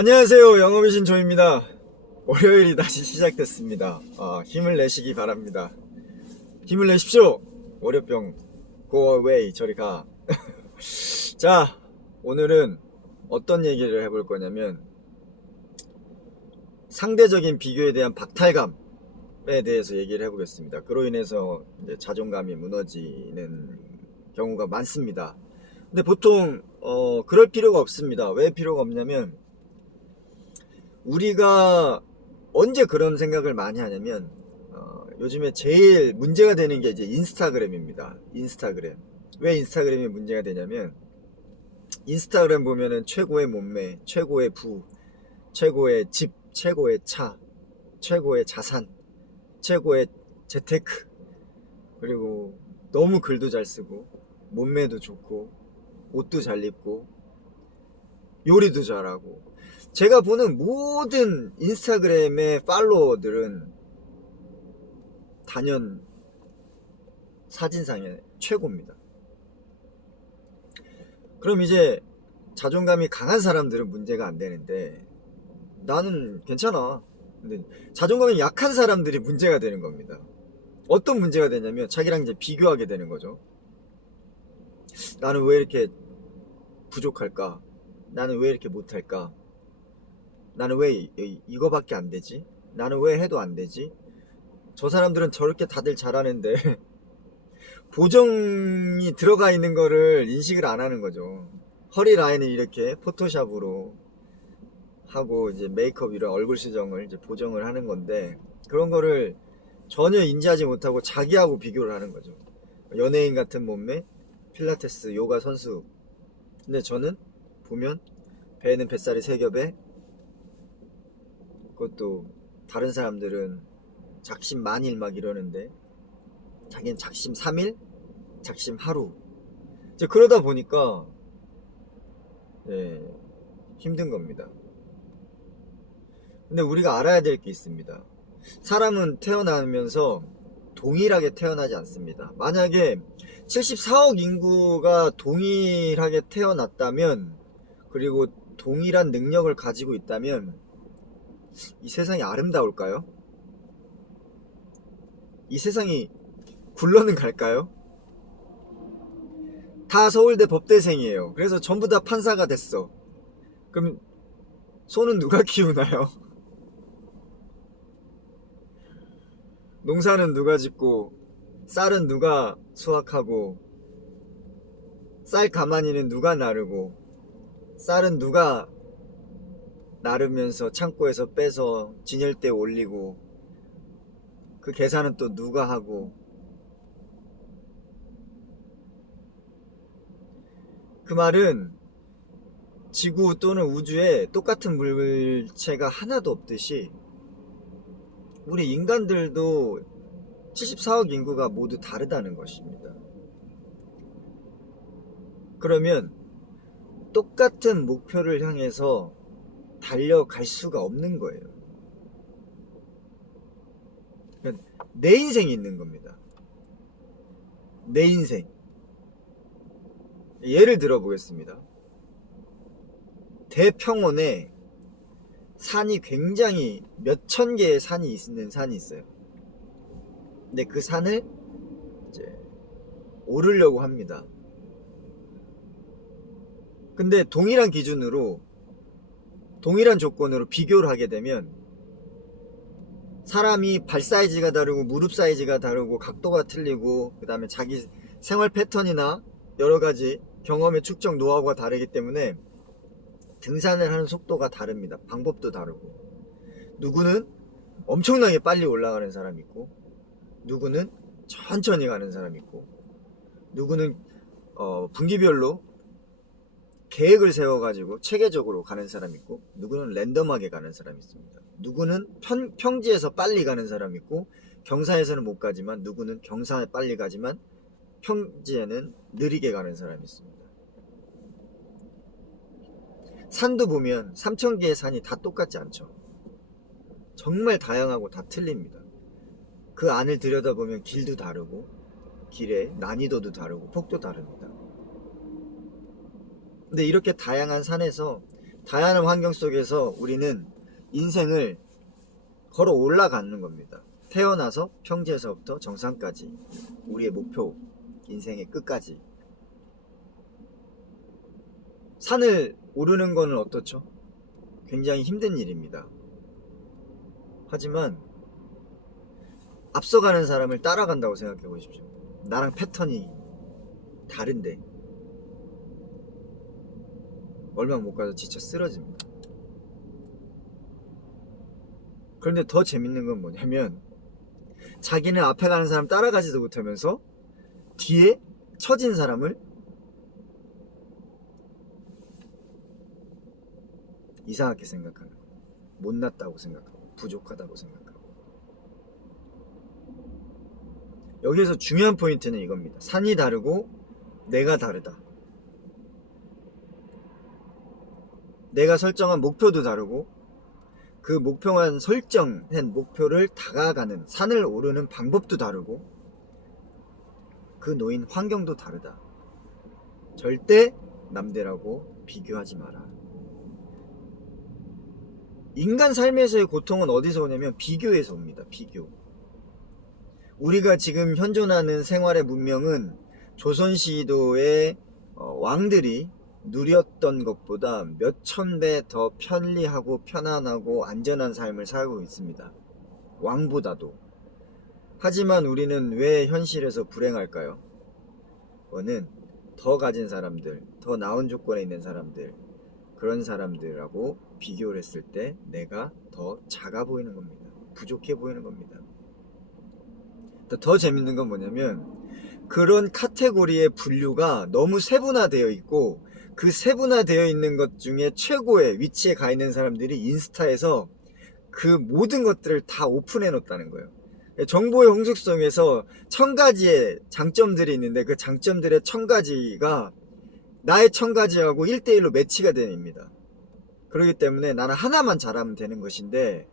안녕하세요. 영업의 신조입니다. 월요일이 다시 시작됐습니다. 힘을 내시기 바랍니다. 힘을 내십시오. 월요병 go away. 저리 가. 자, 오늘은 어떤 얘기를 해볼 거냐면 상대적인 비교에 대한 박탈감에 대해서 얘기를 해보겠습니다. 그로 인해서 이제 자존감이 무너지는 경우가 많습니다. 근데 보통 그럴 필요가 없습니다. 왜 필요가 없냐면 우리가 언제 그런 생각을 많이 하냐면 요즘에 제일 문제가 되는 게 이제 인스타그램입니다. 인스타그램. 왜 인스타그램이 문제가 되냐면 인스타그램 보면은 최고의 몸매, 최고의 부, 최고의 집, 최고의 차, 최고의 자산, 최고의 재테크, 그리고 너무 글도 잘 쓰고 몸매도 좋고 옷도 잘 입고 요리도 잘하고, 제가 보는 모든 인스타그램의 팔로워들은 단연 사진상의 최고입니다. 그럼 이제 자존감이 강한 사람들은 문제가 안 되는데 나는 괜찮아. 근데 자존감이 약한 사람들이 문제가 되는 겁니다. 어떤 문제가 되냐면 자기랑 이제 비교하게 되는 거죠. 나는 왜 이렇게 부족할까? 나는 왜 이렇게 못할까? 나는 왜 이거밖에 안 되지? 나는 왜 해도 안 되지? 저 사람들은 저렇게 다들 잘하는데 보정이 들어가 있는 거를 인식을 안 하는 거죠. 허리 라인을 이렇게 포토샵으로 하고 이제 메이크업 이런 얼굴 수정을 이제 보정을 하는 건데, 그런 거를 전혀 인지하지 못하고 자기하고 비교를 하는 거죠. 연예인 같은 몸매, 필라테스, 요가 선수. 근데 저는 보면 배에는 뱃살이 3겹에, 그것도 다른 사람들은 작심 만일 막 이러는데 자기는 작심 3일, 작심 하루. 이제 그러다 보니까 힘든 겁니다. 근데 우리가 알아야 될 게 있습니다. 사람은 태어나면서 동일하게 태어나지 않습니다. 만약에 74억 인구가 동일하게 태어났다면, 그리고 동일한 능력을 가지고 있다면 이 세상이 아름다울까요? 이 세상이 굴러는 갈까요? 다 서울대 법대생이에요. 그래서 전부 다 판사가 됐어. 그럼 소는 누가 키우나요? 농사는 누가 짓고 쌀은 누가 수확하고 쌀 가마니는 누가 나르고 쌀은 누가 나르면서 창고에서 빼서 진열대에 올리고 그 계산은 또 누가 하고. 그 말은 지구 또는 우주에 똑같은 물체가 하나도 없듯이 우리 인간들도 74억 인구가 모두 다르다는 것입니다. 그러면 똑같은 목표를 향해서 달려갈 수가 없는 거예요. 내 인생이 있는 겁니다. 내 인생. 예를 들어 보겠습니다. 대평원에 산이 굉장히 몇천 개의 산이 있는 산이 있어요. 근데 그 산을 이제 오르려고 합니다. 근데 동일한 기준으로, 동일한 조건으로 비교를 하게 되면 사람이 발 사이즈가 다르고 무릎 사이즈가 다르고 각도가 틀리고, 그 다음에 자기 생활 패턴이나 여러가지 경험의 축적 노하우가 다르기 때문에 등산을 하는 속도가 다릅니다. 방법도 다르고, 누구는 엄청나게 빨리 올라가는 사람이 있고, 누구는 천천히 가는 사람이 있고, 누구는 분기별로 계획을 세워가지고 체계적으로 가는 사람이 있고, 누구는 랜덤하게 가는 사람이 있습니다. 누구는 평지에서 빨리 가는 사람이 있고, 경사에서는 못 가지만, 누구는 경사에 빨리 가지만 평지에는 느리게 가는 사람이 있습니다. 산도 보면 3,000개의 산이 다 똑같지 않죠. 정말 다양하고 다 틀립니다. 그 안을 들여다보면 길도 다르고, 길의 난이도도 다르고, 폭도 다릅니다. 근데 이렇게 다양한 산에서 다양한 환경 속에서 우리는 인생을 걸어 올라가는 겁니다. 태어나서 평지에서부터 정상까지, 우리의 목표, 인생의 끝까지. 산을 오르는 거는 어떻죠? 굉장히 힘든 일입니다. 하지만 앞서가는 사람을 따라간다고 생각해 보십시오. 나랑 패턴이 다른데 얼마 못 가서 지쳐 쓰러집니다. 그런데 더 재밌는 건 뭐냐면 자기는 앞에 가는 사람 따라가지도 못하면서 뒤에 처진 사람을 이상하게 생각하는 거예요. 못났다고 생각하고 부족하다고 생각하고. 여기에서 중요한 포인트는 이겁니다. 산이 다르고 내가 다르다. 내가 설정한 목표도 다르고 그 목표만 설정한 목표를 다가가는 산을 오르는 방법도 다르고 그 놓인 환경도 다르다. 절대 남들하고 비교하지 마라. 인간 삶에서의 고통은 어디서 오냐면 비교에서 옵니다. 비교. 우리가 지금 현존하는 생활의 문명은 조선시도의 왕들이 누렸던 것보다 몇천 배 더 편리하고 편안하고 안전한 삶을 살고 있습니다. 왕보다도. 하지만 우리는 왜 현실에서 불행할까요? 그거는 더 가진 사람들, 더 나은 조건에 있는 사람들, 그런 사람들하고 비교를 했을 때 내가 더 작아 보이는 겁니다. 부족해 보이는 겁니다. 더 재밌는 건 뭐냐면 그런 카테고리의 분류가 너무 세분화되어 있고 그 세분화되어 있는 것 중에 최고의 위치에 가 있는 사람들이 인스타에서 그 모든 것들을 다 오픈해 놓았다는 거예요. 정보의 홍수성에서 1000가지의 장점들이 있는데 그 장점들의 1000가지가 나의 1000가지하고 1대1로 매치가 됩니다. 그렇기 때문에 나는 하나만 잘하면 되는 것인데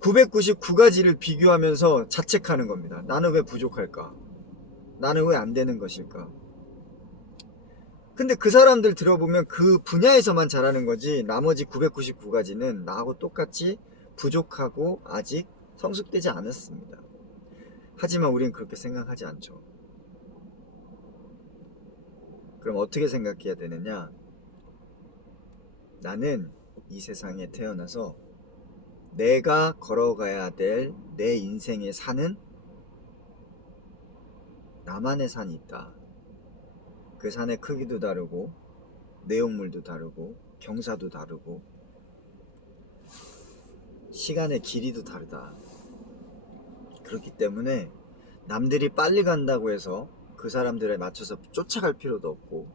999가지를 비교하면서 자책하는 겁니다. 나는 왜 부족할까? 나는 왜 안 되는 것일까? 근데 그 사람들 들어보면 그 분야에서만 잘하는 거지 나머지 999가지는 나하고 똑같이 부족하고 아직 성숙되지 않았습니다. 하지만 우리는 그렇게 생각하지 않죠. 그럼 어떻게 생각해야 되느냐? 나는 이 세상에 태어나서 내가 걸어가야 될 내 인생의 산은 나만의 산이 있다. 그 산의 크기도 다르고 내용물도 다르고 경사도 다르고 시간의 길이도 다르다. 그렇기 때문에 남들이 빨리 간다고 해서 그 사람들에 맞춰서 쫓아갈 필요도 없고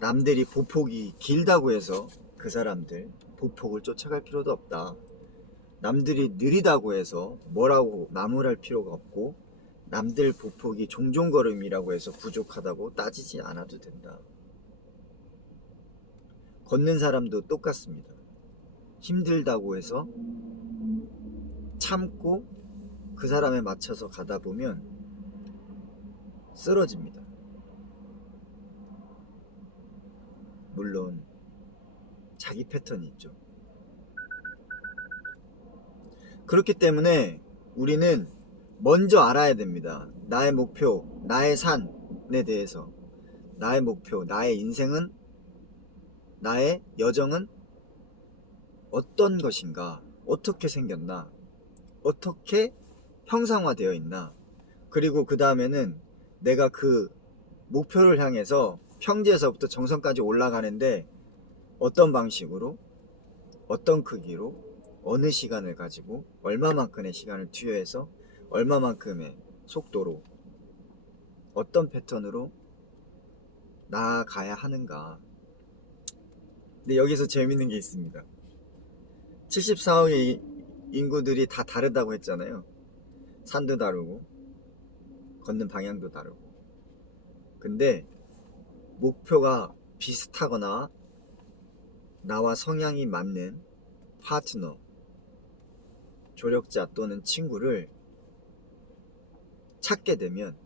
남들이 보폭이 길다고 해서 그 사람들 보폭을 쫓아갈 필요도 없다. 남들이 느리다고 해서 뭐라고 나무랄 필요가 없고 남들 보폭이 종종걸음이라고 해서 부족하다고 따지지 않아도 된다. 걷는 사람도 똑같습니다. 힘들다고 해서 참고 그 사람에 맞춰서 가다 보면 쓰러집니다. 물론 자기 패턴이 있죠. 그렇기 때문에 우리는 먼저 알아야 됩니다. 나의 목표, 나의 산에 대해서. 나의 목표, 나의 인생은, 나의 여정은 어떤 것인가, 어떻게 생겼나, 어떻게 형상화되어 있나. 그리고 그 다음에는 내가 그 목표를 향해서 평지에서부터 정상까지 올라가는데 어떤 방식으로, 어떤 크기로, 어느 시간을 가지고 얼마만큼의 시간을 투여해서 얼마만큼의 속도로 어떤 패턴으로 나아가야 하는가. 근데 여기서 재밌는 게 있습니다. 74억의 인구들이 다 다르다고 했잖아요. 산도 다르고 걷는 방향도 다르고. 근데 목표가 비슷하거나 나와 성향이 맞는 파트너, 조력자 또는 친구를 찾게 되면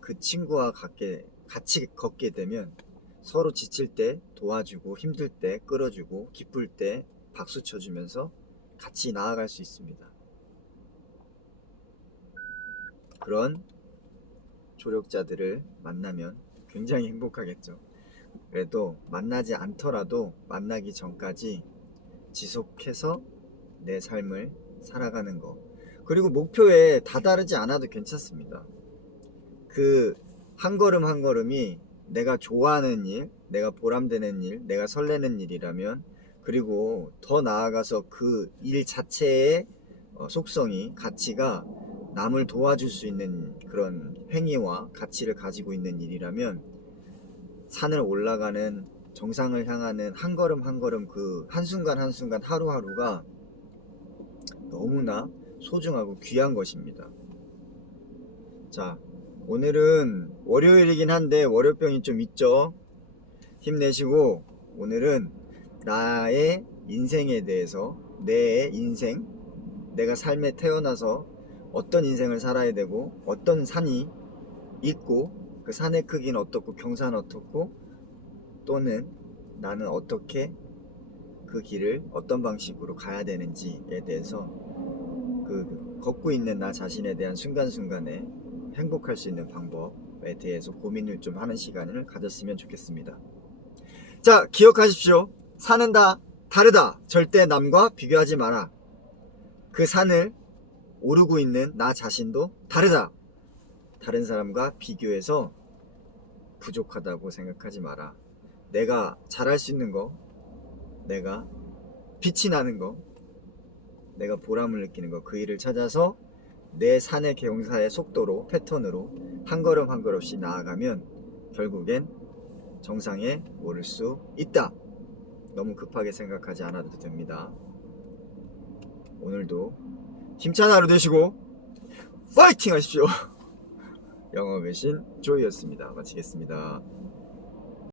그 친구와 같이 걷게 되면 서로 지칠 때 도와주고, 힘들 때 끌어주고, 기쁠 때 박수 쳐주면서 같이 나아갈 수 있습니다. 그런 조력자들을 만나면 굉장히 행복하겠죠. 그래도 만나지 않더라도 만나기 전까지 지속해서 내 삶을 살아가는 거, 그리고 목표에 다다르지 않아도 괜찮습니다. 그 한 걸음 한 걸음이 내가 좋아하는 일, 내가 보람되는 일, 내가 설레는 일이라면, 그리고 더 나아가서 그 일 자체의 속성이, 가치가 남을 도와줄 수 있는 그런 행위와 가치를 가지고 있는 일이라면, 산을 올라가는, 정상을 향하는 한 걸음 한 걸음, 그 한순간 한순간, 하루하루가 너무나 소중하고 귀한 것입니다. 자, 오늘은 월요일이긴 한데 월요병이 좀 있죠. 힘내시고, 오늘은 나의 인생에 대해서, 내 인생, 내가 삶에 태어나서 어떤 인생을 살아야 되고, 어떤 산이 있고, 그 산의 크기는 어떻고, 경사는 어떻고, 또는 나는 어떻게 그 길을 어떤 방식으로 가야 되는지에 대해서, 그 걷고 있는 나 자신에 대한 순간순간에 행복할 수 있는 방법에 대해서 고민을 좀 하는 시간을 가졌으면 좋겠습니다. 자, 기억하십시오. 산은 다 다르다. 절대 남과 비교하지 마라. 그 산을 오르고 있는 나 자신도 다르다. 다른 사람과 비교해서 부족하다고 생각하지 마라. 내가 잘할 수 있는 거, 내가 빛이 나는 거, 내가 보람을 느끼는 거, 그 일을 찾아서 내 산의 경사의 속도로, 패턴으로 한 걸음 한 걸음씩 나아가면 결국엔 정상에 오를 수 있다. 너무 급하게 생각하지 않아도 됩니다. 오늘도 힘찬 하루 되시고 파이팅 하십시오. 영어의 신 조이였습니다. 마치겠습니다.